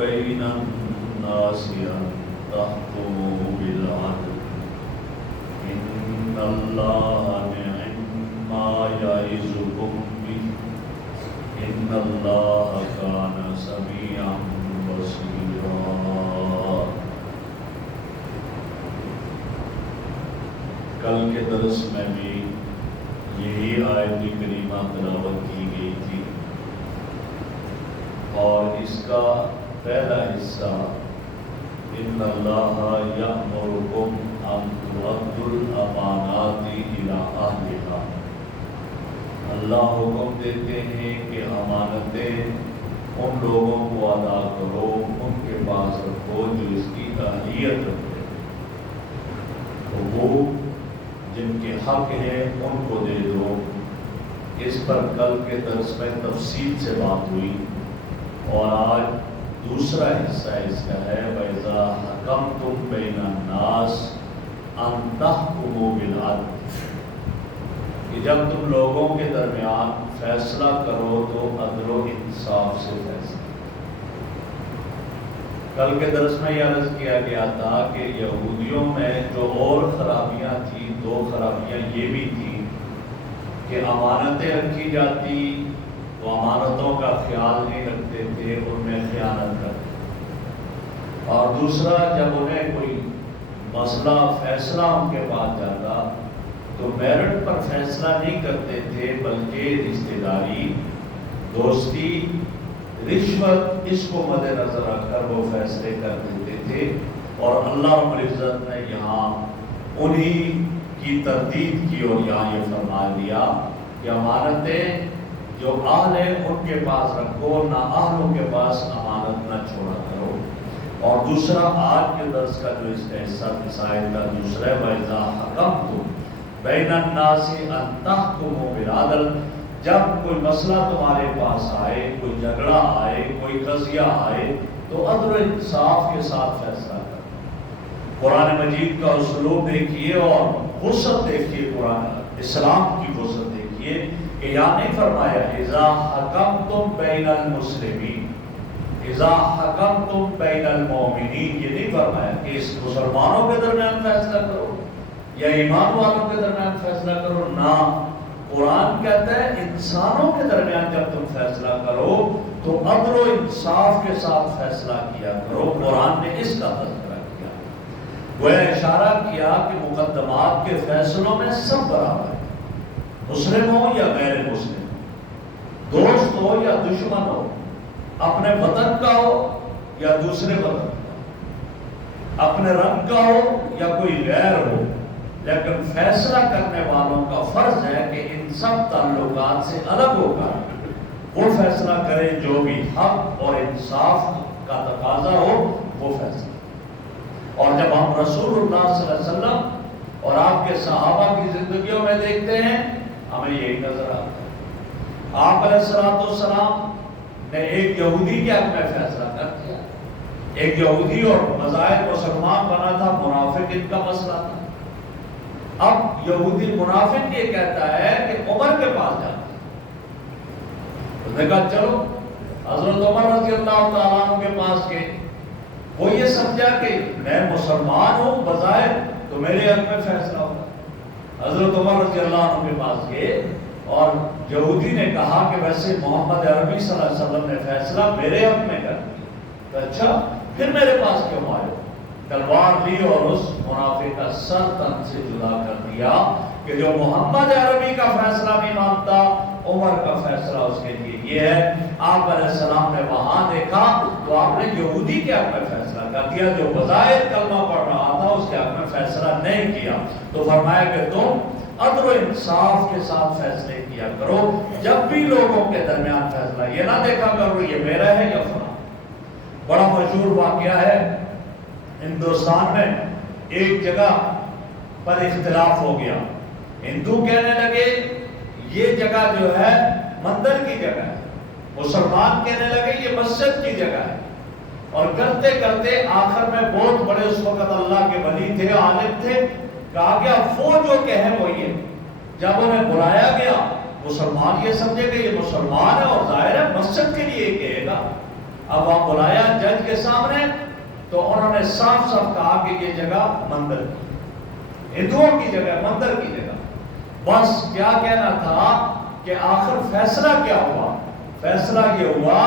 بین الناس ان تحکموا بالعدل ان اللہ نعم ما یعظکم بہ ان اللہ کان سمیعا بصیرا۔ کل کے درس میں بھی یہی آیت کریمہ تلاوت کی گئی تھی، اور اس کا پہلا حصہ ان اللہ یأمرکم ان تؤدوا الامانات الی اہلہا، اللہ حکم دیتے ہیں کہ امانتیں ان لوگوں کو ادا کرو، ان کے پاس رکھو جو اس کی اہلیت رکھتے ہیں، تو وہ جن کے حق ہیں ان کو دے دو۔ اس پر کل کے درس میں تفصیل سے بات ہوئی، اور آج دوسرا حصہ اس کا ہے وَإِذَا حَكَمْتُمْ بَيْنَ النَّاسِ أَن تَحْكُمُوا بِالْعَدْلِ، کہ جب تم لوگوں کے درمیان فیصلہ کرو تو عدل و انصاف سے فیصلہ۔ کل کے درس میں یہ عرض کیا گیا تھا کہ یہودیوں میں جو اور خرابیاں تھیں، دو خرابیاں یہ بھی تھیں کہ امانتیں رکھی جاتی تو امانتوں کا خیال نہیں رکھتے تھے، ان میں خیانت کرتے، اور دوسرا جب انہیں کوئی مسئلہ فیصلہ ان کے پاس جاتا تو میرٹ پر فیصلہ نہیں کرتے تھے، بلکہ رشتہ داری، دوستی، رشوت، اس کو مد نظر رکھ کر وہ فیصلے کر دیتے تھے۔ اور اللہ رب العزت نے یہاں انہی کی تردید کی اور یہاں یہ فرما دیا کہ امانتیں جو اہل ہیں ان کے پاس رکھو، نہ اہلوں کے پاس امانت نہ چھوڑا کرو۔ اور دوسرا آج کے درس کا جو اس کا حصہ مسائل کا دوسرا ہے وَإِذَا حَكَمْتُمْ بَيْنَ النَّاسِ أَن تَحْكُمُوا بِالْعَدْلِ، جب کوئی مسئلہ تمہارے پاس آئے، کوئی جھگڑا آئے، کوئی قضیہ آئے تو عدل و انصاف کے ساتھ فیصلہ کرو۔ قرآن مجید کا اسلوب دیکھیے اور وسعت دیکھیے، قرآن اسلام کی وسعت دیکھیے کہ یہاں نہیں فرمایا اذا حکمتم بین المسلمین، اذا حکمتم بین المؤمنین، یہ نہیں فرمایا کہ اس مسلمانوں کے درمیان فیصلہ کرو یا ایمان والوں کے درمیان فیصلہ کرو، نہ، قرآن کہتا ہے انسانوں کے درمیان جب تم فیصلہ کرو تو عدل و انصاف کے ساتھ فیصلہ کیا کرو۔ قرآن نے اس کا تذکرہ کیا، وہ اشارہ کیا کہ مقدمات کے فیصلوں میں سب برابر ہے، مسلم ہو یا غیر مسلم، دوست ہو یا دشمن ہو، اپنے وطن کا ہو یا دوسرے وطن کا، اپنے رنگ کا ہو یا کوئی غیر ہو، لیکن فیصلہ کرنے والوں کا فرض ہے کہ ان سب تعلقات سے الگ ہو کر وہ فیصلہ کرے جو بھی حق اور انصاف کا تقاضا ہو، وہ فیصلہ۔ اور جب ہم رسول اللہ صلی اللہ علیہ وسلم اور آپ کے صحابہ کی زندگیوں میں دیکھتے ہیں، ہمیں یہی نظر آتا ہے۔ آپ علیہ السلام نے ایک یہودی کے حق میں فیصلہ کر دیا، ایک یہودی اور بظاہر مسلمان بنا تھا، منافق ان کا مسئلہ تھا۔ اب یہودی منافق یہ کہتا ہے کہ عمر کے پاس جاتا ہے، اس نے کہا چلو حضرت عمر رضی اللہ تعالیٰ عنہ کے پاس گئے، وہ یہ سمجھا کہ میں مسلمان ہوں بظاہر تو میرے حق میں فیصلہ ہوگا۔ حضرت عمر رضی اللہ عنہ کے پاس گئے اور یہودی نے کہا کہ ویسے محمد عربی صلی اللہ علیہ وسلم نے فیصلہ میرے حق میں کر دیا، تو اچھا پھر میرے پاس کیوں آئے؟ تلوار لی اور اس منافق کا سر تن سے جدا کر دیا کہ جو محمد عربی کا فیصلہ نہیں مانتا، عمر کا فیصلہ اس کے لیے یہ ہے۔ آپ علیہ السلام نے وہاں دیکھا تو آپ نے یہودی کے حق میں فیصلہ کر دیا، جو بظاہر کلمہ پڑھ رہا تھا اس کے حق میں فیصلہ نہیں کیا، تو فرمایا کہ تم عدل و انصاف کے ساتھ فیصلے کیا کرو، جب بھی لوگوں کے درمیان فیصلہ یہ نہ دیکھا کرو یہ میرا ہے یا فلاں۔ بڑا مشہور واقعہ ہے، ہندوستان میں ایک جگہ پر اختلاف ہو گیا، ہندو کہنے لگے یہ جگہ جو ہے مندر کی جگہ ہے، مسلمان کہنے لگے یہ مسجد کی جگہ ہے، اور کرتے کرتے آخر میں بہت بڑے اس وقت اللہ کے ولی تھے، عالم تھے، کہا گیا وہ جو کہیں وہ یہ۔ جب انہیں بلایا گیا مسلمان یہ سمجھے کہ یہ مسلمان ہے اور ظاہر ہے مسجد کے لیے کہے گا، اب وہاں بلایا جج کے سامنے تو انہوں نے صاف صاف کہا کہ یہ جگہ مندر کی، ہندوؤں کی جگہ، مندر کی جگہ۔ بس کیا کہنا تھا کہ آخر فیصلہ کیا ہوا؟ فیصلہ یہ ہوا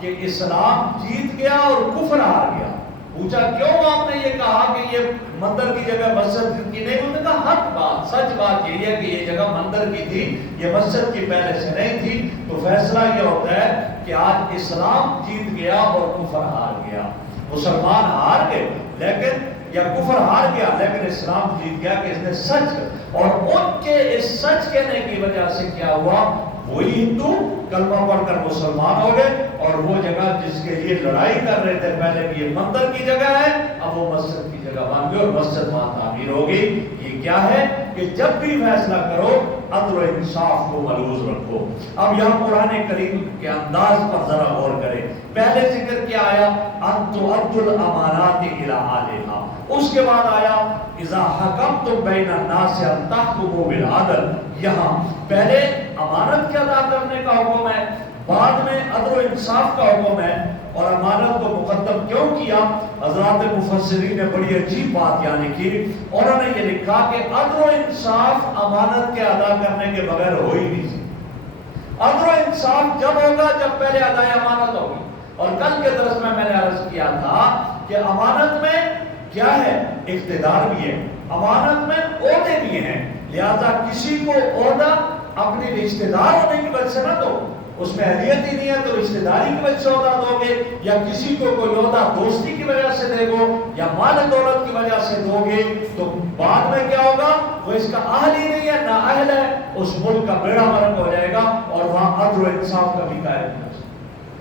کہ اسلام جیت گیا اور کفر ہار گیا۔ پوچھا کیوں آپ نے یہ کہا کہ یہ مندر کی جگہ مسجد کی نہیں؟ انہوں نے کہا حق بات، سچ بات یہی ہے کہ یہ جگہ مندر کی تھی، یہ مسجد کی پہلے سے نہیں تھی۔ تو فیصلہ یہ ہوتا ہے کہ آج اسلام جیت گیا اور کفر ہار گیا۔ مسلمان ہار گئے لیکن، یا کفر ہار گیا لیکن اسلام جیت گیا کہ اس نے سچ، اور ان کے اس سچ کہنے کی وجہ سے کیا ہوا؟ وہی ہندو کلمہ پڑھ کر مسلمان ہو گئے، اور وہ جگہ جس کے لیے لڑائی کر رہے تھے پہلے کہ یہ مندر کی جگہ ہے، اب وہ مسجد کی جگہ بن گئی اور مسجد وہاں تعمیر ہو گئی۔ یہ کیا ہے کہ جب بھی فیصلہ کرو عدل و انصاف کو ملحوظ رکھو۔ اب یہاں قرآن کریم کے انداز پر ذرا غور کریں۔ پہلے ذکر کیا آیا؟ ان تؤدوا الامانات الی اہلھا، اس کے بعد آیا اذا حکمتم بین الناس ان تحکموا بالعدل۔ یہاں پہلے امانت کے ادا کرنے کا حکم ہے، بعد میں عدل و انصاف کا حکم ہے۔ اور امانت کو مقدم کیوں کیا؟ حضرات مفسرین نے بڑی عجیب بات یہاں لکھی، انہوں نے یہ لکھا کہ عدل و انصاف امانت کے ادا کرنے کے بغیر ہو ہی نہیں سکتا۔ عدل و انصاف جب ہوگا جب پہلے ادائے امانت ہوگی۔ اور کل کے درس میں نے عرض کیا تھا کہ امانت میں کیا ہے؟ اقتدار بھی ہے، امانت میں عہدے بھی ہیں، لہذا کسی کو عہدہ اپنی رشتہ دار ہونے کی وجہ سے نہ دو، اس میں اہلیت ہی نہیں ہے تو رشتہ داری کی وجہ سے عہدہ دو گے، یا کسی کو کوئی عہدہ دوستی کی وجہ سے دے گو یا مال دولت کی وجہ سے دو گے تو بعد میں کیا ہوگا؟ وہ اس کا اہل ہی نہیں ہے، نہ اہل ہے، اس ملک کا بیڑا غرق ہو جائے گا اور وہاں عدل و انصاف کا بھی قائم نہیں ہو سکے،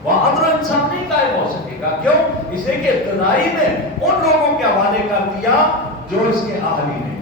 وہاں عدل و انصاف نہیں قائم ہو سکے گا۔ کیوں؟ اس لیے کہ ابتدائی میں ان لوگوں کے حوالے کر دیا جو اس کے اہل ہی نہیں،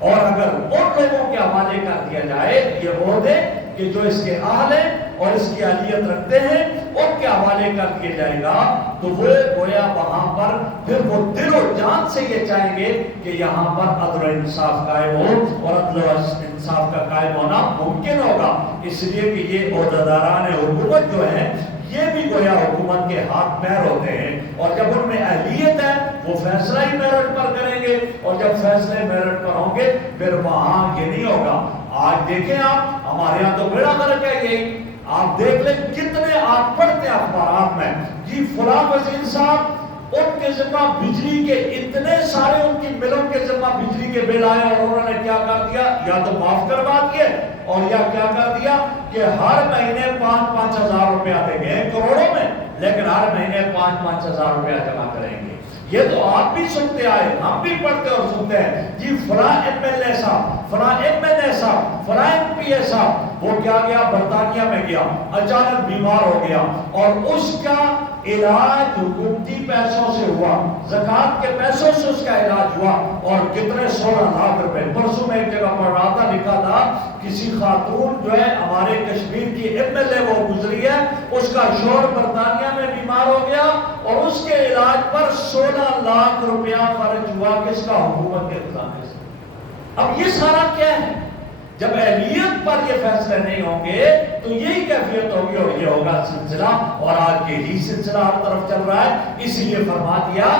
اور اگر ان لوگوں کے حوالے کر دیا جائے یہ عہدے کہ جو اس کے اہل ہیں اور اس کی اہلیت رکھتے ہیں، ان کے حوالے کر دیا جائے گا تو وہ گویا وہاں پر پھر وہ دل و جان سے یہ چاہیں گے کہ یہاں پر عدل و انصاف قائم ہو، اور عدل و انصاف کا قائم ہونا ممکن ہوگا، اس لیے کہ یہ عہدیداران حکومت جو ہیں یہ بھی گویا حکومت کے ہاتھ پیر ہوتے ہیں، اور جب ان میں اہلیت ہے وہ فیصلہ ہی میرٹ پر کریں گے، اور جب فیصلے میرٹ پر ہوں گے پھر وہاں یہ نہیں ہوگا۔ آج دیکھیں آپ، ہمارے یہاں تو بیڑا غرق ہے یہی، آپ دیکھ لیں کتنے آپ پڑھتے ہیں اخبارات میں، جی فلاں وزیر صاحب ان کے ذمہ بجلی کے اتنے سارے ان کی ملوں کے ذمہ بجلی کے بل آئے اور انہوں نے کیا کر دیا؟ یا تو معاف کروا دیے، اور یا کیا کر دیا کہ ہر مہینے 5-5 ہزار روپیہ دیں گے، کروڑوں میں، لیکن ہر مہینے 5-5 ہزار روپیہ جمع کریں گے۔ یہ تو آپ بھی سنتے آئے، ہم بھی پڑھتے اور سنتے ہیں، جی فلاں ایم ایل اے صاحب، فلاں ایم این اے صاحب، فلاں ایم پی اے صاحب وہ کیا گیا؟ برطانیہ میں گیا، اچانک بیمار ہو گیا اور اس کا علاج حکومتی پیسوں سے ہوا، زکوٰۃ کے پیسوں سے اس کا علاج ہوا، اور کتنے 16 لاکھ روپے۔ پرسوں میں ایک جگہ پڑھ رہا تھا، لکھا تھا کسی خاتون جو ہے ہمارے کشمیر کی ایم ایل اے وہ گزری ہے، اس کا شوہر برطانیہ میں بیمار ہو گیا اور اس کے علاج پر 16 لاکھ روپیہ خرچ ہوا، کس کا؟ حکومت کے خزانے سے۔ اب یہ سارا کیا ہے؟ جب اہلیت پر یہ فیصلے نہیں ہوں گے تو یہی کیفیت ہوگی اور یہ ہوگا سلسلہ، اور آج یہی سلسلہ ہر طرف چل رہا ہے۔ اسی لیے فرما دیا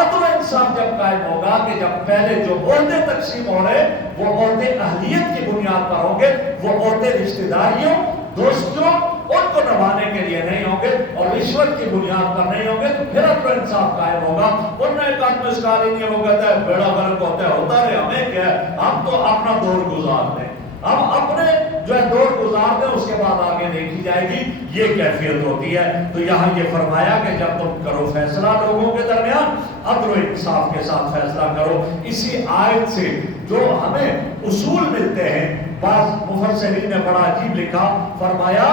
عدل و انصاف جب قائم ہوگا کہ جب پہلے جو عہدے تقسیم ہو رہے وہ عہدے اہلیت کی بنیاد پر ہوں گے، وہ عہدے رشتہ داریوں، دوستوں، ان کو نبھانے کے لیے نہیں ہوں گے اور رشوت کی بنیاد پر نہیں ہوں گے، تو پھر عدل و انصاف قائم ہوگا۔ ان میں ایک آدمی اس کا حال ہی نہیں، وہ کہتا ہے بیڑا غرق ہوتا ہے، ہوتا رہے، ہمیں کیا ہے، ہم تو اپنا دور گزار دیں، ہم اپنے جو ہے دور گزار دیں، اس کے بعد آگے دیکھی جائے گی، یہ کیفیت ہوتی ہے۔ تو یہاں یہ فرمایا کہ جب تم کرو فیصلہ لوگوں کے درمیان عدل و انصاف کے ساتھ فیصلہ کرو۔ اسی آیت سے جو ہمیں اصول ملتے ہیں، بعض مفسرین نے بڑا عجیب لکھا، فرمایا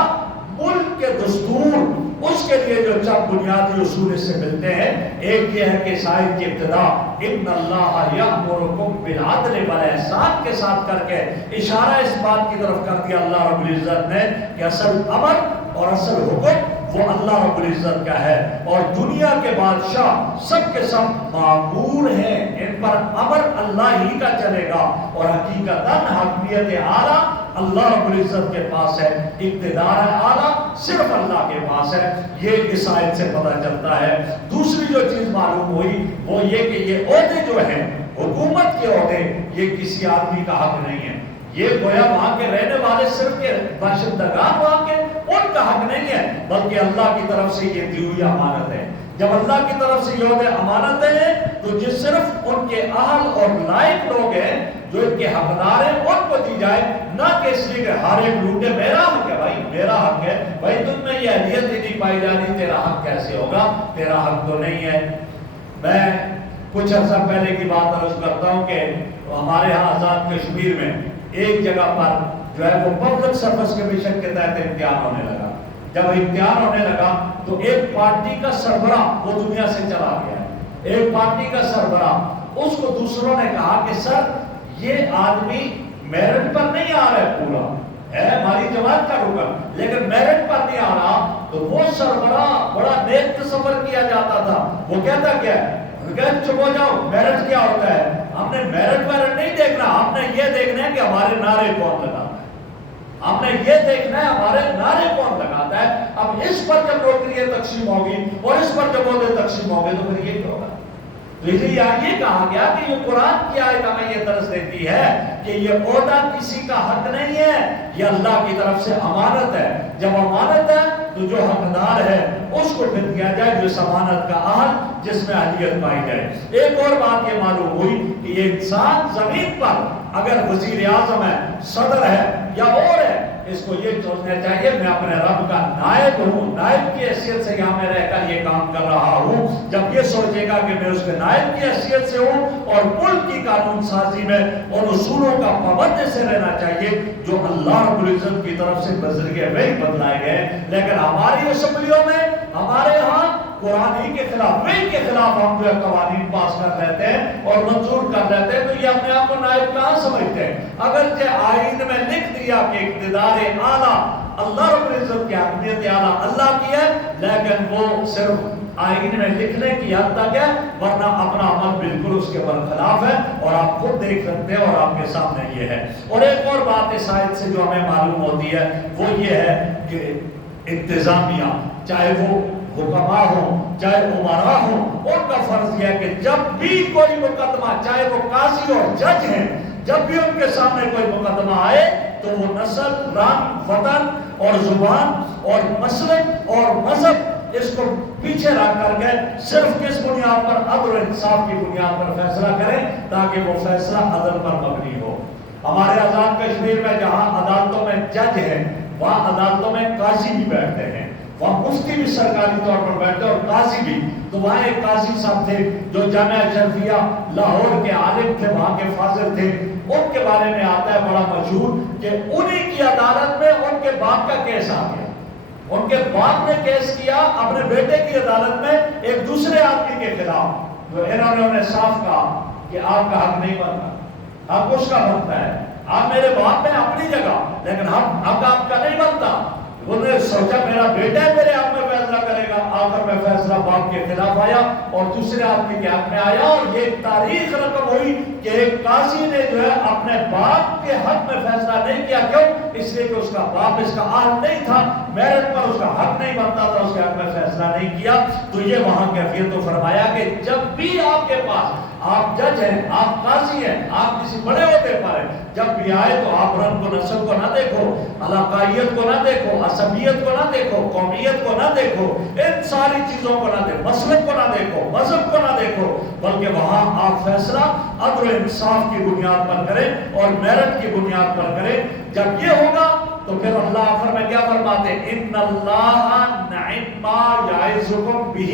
ملک کے دستور اس کے لیے جو چند بنیادی اصول اس سے ملتے ہیں، ایک یہ ہے کہ اس آیت کی ابتدا ان اللہ یأمرکم بالعدل والاحسان کے ساتھ کر کے اشارہ اس بات کی طرف کر دیا اللہ رب العزت نے کہ اصل امر اور اصل حکم وہ اللہ رب العزت کا ہے، اور دنیا کے بادشاہ سب کے سب معمور ہیں، ان پر امر اللہ ہی کا چلے گا، اور حقیقتاً حاکمیت اعلیٰ اللہ رب العزت کے پاس ہے، اقتدار اعلیٰ صرف اللہ کے پاس ہے، یہ اس آیت سے پتہ چلتا ہے۔ دوسری جو چیز معلوم ہوئی وہ یہ کہ یہ عہدے جو ہیں حکومت کے عہدے یہ کسی آدمی کا حق نہیں ہے، یہ گویا وہاں کے رہنے والے صرف کے باشندگان وہاں کے ان کا حق نہیں ہے، بلکہ اللہ کی طرف سے یہ دی ہوئی امانت ہے۔ جب اللہ کی طرف سے یہ عہدے امانت ہیں تو جس صرف ان کے اہل اور لائق لوگ ہیں جو ان کے حقدار ہیں ان کو دی جائے، نہ کہ اس لیے کہ ہر ایک لوٹے میرا حق ہے، بھائی میرا حق ہے، بھائی تم میں یہ اہلیت ہی نہیں پائی جانی، تیرا حق کیسے ہوگا، تیرا حق تو نہیں ہے۔ میں کچھ عرصہ پہلے کی بات عرض کرتا ہوں کہ ہمارے ہاں آزاد کشمیر میں ایک جگہ پر جو ہے وہ پبلک سروس کمیشن کے تحت امتحان ہونے لگا۔ جب امتحان ہونے لگا تو ایک پارٹی کا سربراہ وہ دنیا سے چلا گیا ہے، ایک پارٹی کا سربراہ، اس کو دوسروں نے کہا کہ سر یہ آدمی میرٹ پر نہیں آ رہا ہے، پورا ہے ہماری جماعت کا رکن لیکن میرٹ پر نہیں آ رہا، تو وہ سربراہ بڑا نیک تصور کیا جاتا تھا، وہ کہتا کیا ہے، چپ ہو جاؤ، میرٹ کیا ہوتا ہے، ہم نے میرٹ ویرٹ نہیں دیکھنا، ہم نے یہ دیکھنا ہے کہ ہمارے نعرے کون لگاتا ہے، ہم نے یہ دیکھنا ہے ہمارے نعرے کون لگاتا ہے۔ اب اس پر جب نوکریاں تقسیم ہوگی اور اس پر جب عہدے تقسیم ہوں گے تو پھر یہ کیا ہوگا؟ تو اس لیے یہ کہا گیا کہ یہ قرآن کی آیت ہمیں یہ درس دیتی ہے کہ یہ عہدہ کسی کا حق نہیں ہے، یہ اللہ کی طرف سے امانت ہے۔ جب امانت ہے تو جو حقدار ہے اس کو پھر دیا جائے، جو اس امانت کا اہل جس میں اہلیت پائی جائے۔ ایک اور بات یہ معلوم ہوئی کہ یہ انسان زمین پر اگر وزیر اعظم ہے، صدر ہے یا اور ہے، اس کو یہ سوچنا چاہیے میں اپنے رب کا نائب ہوں، نائب کی حیثیت سے یہاں میں رہ کر یہ کام کر رہا ہوں۔ جب یہ سوچے گا کہ میں اس کے نائب کی حیثیت سے ہوں اور ملک کی قانون سازی میں اور اصولوں کا پابند سے رہنا چاہیے جو اللہ رب العزت کی طرف سے بذریعہ وحی بدلائے گئے۔ لیکن ہماری اسمبلیوں میں ہمارے ہاں قرآن ہی کے خلاف، وحی کے خلاف ہم جو ہے قوانین پاس کر لیتے ہیں اور منظور کر لیتے ہیں، تو یہ اپنے آپ کو نائب کہاں سمجھتے ہیں؟ اگرچہ آئین میں لکھ دیا کہ اقتدار اعلیٰ اللہ رب العزت کی حکمیت اعلیٰ اللہ کی ہے، لیکن وہ صرف آئین میں لکھنے کی حد تک ہے، ورنہ اپنا عمل بالکل اس کے برخلاف ہے، اور آپ خود دیکھ سکتے ہیں اور آپ کے سامنے یہ ہے۔ اور ایک اور بات اس آیت سے جو ہمیں معلوم ہوتی ہے وہ یہ ہے کہ انتظامیہ چاہے وہ حکماء ہوں چاہے عمراء ہوں، ان کا فرض یہ ہے کہ جب بھی کوئی مقدمہ، چاہے وہ قاضی اور جج ہیں، جب بھی ان کے سامنے کوئی مقدمہ آئے تو وہ نسل، رنگ، وطن اور زبان اور مسلک اور مذہب اس کو پیچھے رکھ کر کے صرف کس بنیاد پر؟ عدل و انصاف کی بنیاد پر فیصلہ کریں تاکہ وہ فیصلہ عدل پر مبنی ہو۔ ہمارے آزاد کشمیر میں جہاں عدالتوں میں جج ہیں وہاں عدالتوں میں قاضی بھی بیٹھتے ہیں، وہاں مفتی بھی سرکاری طور پر بیٹھتے اور قاضی بھی۔ تو وہاں ایک قاضی صاحب تھے جو جامعہ اشرفیہ لاہور کے عالم تھے، وہاں کے فاضل تھے، ان کے بارے میں آتا ہے بڑا مشہور کہ انہی کی عدالت میں ان کے باپ کا کیس آ گیا، ان کے باپ نے کیس کیا اپنے بیٹے کی عدالت میں ایک دوسرے آدمی کے خلاف، تو انہوں نے صاف کہا کہ آپ کا حق نہیں بنتا، حق اس کا بنتا ہے، آپ میرے باپ ہیں اپنی جگہ لیکن حق آپ کا نہیں بنتا۔ انہوں نے سوچا میرا بیٹا ہے میرے حق میں فیصلہ کرے گا، آخر میں فیصلہ باپ کے خلاف آیا اور دوسرے آدمی کے حق میں آیا، اور یہ تاریخ رقم ہوئی کہ ایک قاضی نے جو ہے اپنے باپ کے حق میں فیصلہ نہیں کیا، کیوں؟ اس لیے کہ اس کا باپ اس کا اہل نہیں تھا، میرٹ پر اس کا حق نہیں بنتا تھا، اس کے حق میں فیصلہ نہیں کیا۔ تو یہ وہاں کیفیت تو فرمایا کہ جب بھی آپ کے پاس، آپ جج ہیں، آپ قاضی ہیں، آپ کسی بڑے عہدے پر ہیں، جب بھی آئے تو آپ رنگ و نسل کو نہ دیکھو، علاقائیت کو نہ دیکھو، عصبیت کو نہ دیکھو، قومیت کو نہ دیکھو، ان ساری چیزوں کو نہ دیکھو، مسلک کو نہ دیکھو، مذہب کو نہ دیکھو، بلکہ وہاں آپ فیصلہ عدل و انصاف کی بنیاد پر کریں اور میرٹ کی بنیاد پر کریں۔ جب یہ ہوگا تو پھر اللہ آخر میں کیا فرماتے ہیں؟ ان اللہ نعم ما یعظکم بہ،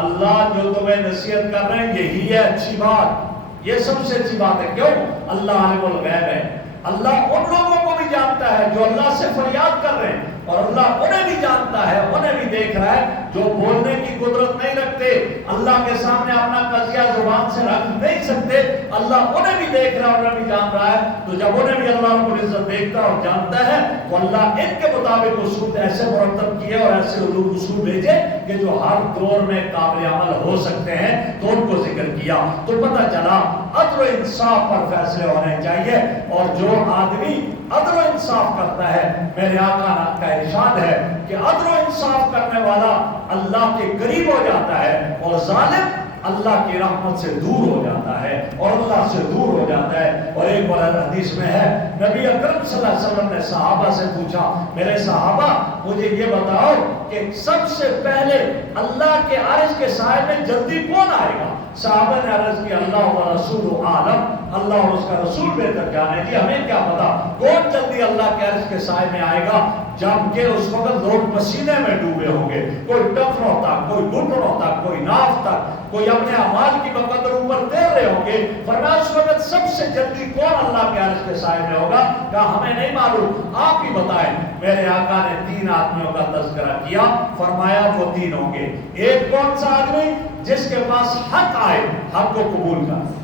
اللہ جو تمہیں نصیحت کر رہے ہیں یہی ہے اچھی بات، یہ سب سے اچھی بات ہے۔ کیوں؟ اللہ عالم الغیب ہے، اللہ ان لوگوں کو بھی جانتا ہے جو اللہ سے فریاد کر رہے ہیں، اور اللہ انہیں بھی جانتا ہے، انہیں بھی دیکھ رہا ہے جو بولنے کی قدرت نہیں رکھتے، اللہ کے سامنے اپنا قضیہ زبان سے رکھ نہیں سکتے، اللہ انہیں بھی دیکھ رہا ہے، انہیں بھی جان رہا ہے۔ تو جب انہیں بھی اللہ رب العزت دیکھتا اور جانتا ہے تو اللہ ان کے مطابق اصول ایسے مرتب کیے اور ایسے اصول بھیجے کہ جو ہر دور میں قابل عمل ہو سکتے ہیں، تو ان کو ذکر کیا۔ تو پتہ چلا عدل و انصاف پر فیصلے ہونے چاہیے اور جو آدمی عدل و انصاف کرتا ہے، میرے آقا کا ارشاد ہے کہ عدل و انصاف کرنے والا اللہ کے قریب ہو جاتا ہے، اور ظالم اللہ کی رحمت سے دور ہو جاتا ہے اور اللہ سے دور ہو جاتا ہے۔ اور ایک بار حدیث میں ہے، نبی اکرم صلی اللہ علیہ وسلم نے صحابہ سے پوچھا، میرے صحابہ مجھے یہ بتاؤ کہ سب سے پہلے اللہ کے عرش کے سائے میں جلدی کون آئے گا؟ صحابہ نے عرض کی اللہ و رسول عالم، اللہ اور اس کا رسول بہتر جانے، جی ہمیں کیا پتا کون جلدی اللہ کے عرش کے سائے میں آئے گا؟ جبکہ اس وقت لوگ پسینے میں ڈوبے ہوں گے، کوئی ٹفنوں تک، کوئی گھٹنوں تک، کوئی ناف تک، کوئی اپنے اعمال کی بقدر اوپر تیر رہے ہوں گے۔ فرمایا اس وقت سب سے جلدی کون اللہ کے عرش کے سائے میں ہوگا؟ کہا ہمیں نہیں معلوم، آپ ہی بتائیں۔ میرے آقا نے 3 آدمیوں کا تذکرہ کیا، فرمایا وہ 3 ہوں گے۔ ایک کون سا آدمی؟ جس کے پاس حق آئے، حق کو قبول کر،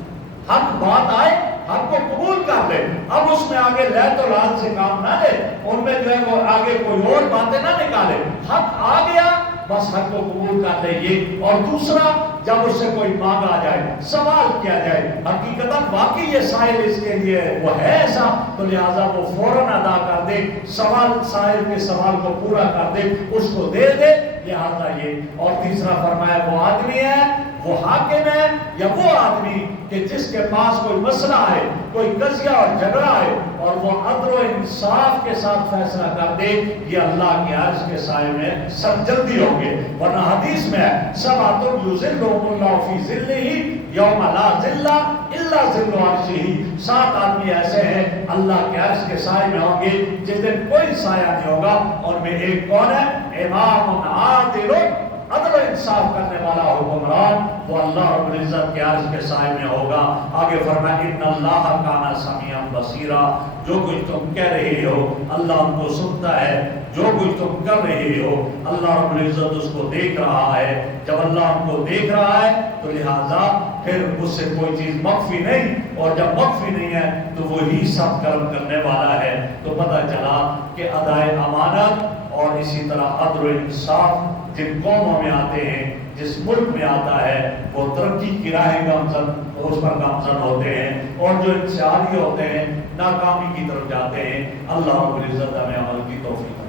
حق بات آئے حق کو قبول کر لے، اب اس میں آگے لے تو لال سے کام نہ لے، ان میں جو ہے وہ آگے کوئی اور باتیں نہ نکالے، حق آ گیا بس حق کو قبول کر لے یہ۔ اور دوسرا، جب اس سے کوئی مانگا جائے، سوال کیا جائے، حقیقتاً واقعی یہ سائل اس کے لیے وہ ہے ایسا، تو لہٰذا وہ فوراً ادا کر دے، سائل کے سوال کو پورا کر دے، اس کو دے دے، لہٰذا یہ۔ اور تیسرا فرمایا وہ آدمی ہے، وہ حاکم ہے، یا وہ آدمی کہ جس کے پاس کوئی مسئلہ ہے، کوئی قضیہ اور جھگڑا ہے، اور وہ عدل و انصاف کے ساتھ فیصلہ کر دے، یہ اللہ کے عرش کے سائے میں سب جلدی ہوں گے۔ ورنہ حدیث میں ہے سبعۃ یظلھم اللہ فی ظلہ یوم لا ظل الا ظل عرشہ، 7 آدمی ایسے ہیں اللہ کے عرش کے سائے میں ہوں گے جس دن کوئی سایہ نہیں ہوگا۔ اور میں ایک کون ہے؟ امام عادل، عدل و انصاف کرنے والا حکمران، وہ اللہ رب العزت کے عرش کے سائے میں ہوگا۔ آگے فرمایا ان اللہ کان سمیعا بصیرا، جو کچھ تم کہہ رہے ہو اللہ ان کو سنتا ہے، جو کچھ تم کر رہے ہو اللہ رب العزت اس کو دیکھ رہا ہے۔ جب اللہ ان کو دیکھ رہا ہے تو لہٰذا پھر اس سے کوئی چیز مخفی نہیں، اور جب مخفی نہیں ہے تو وہی سب کرم کرنے والا ہے۔ تو پتہ چلا کہ ادائے امانت اور اسی طرح عدل و انصاف جن قوموں میں آتے ہیں، جس ملک میں آتا ہے، وہ ترقی کی راہیں گامزن اور اس پر گامزن ہوتے ہیں، اور جو انتشاری ہوتے ہیں ناکامی کی طرف جاتے ہیں۔ اللہ رب العزت ہمیں عمل کی توفیق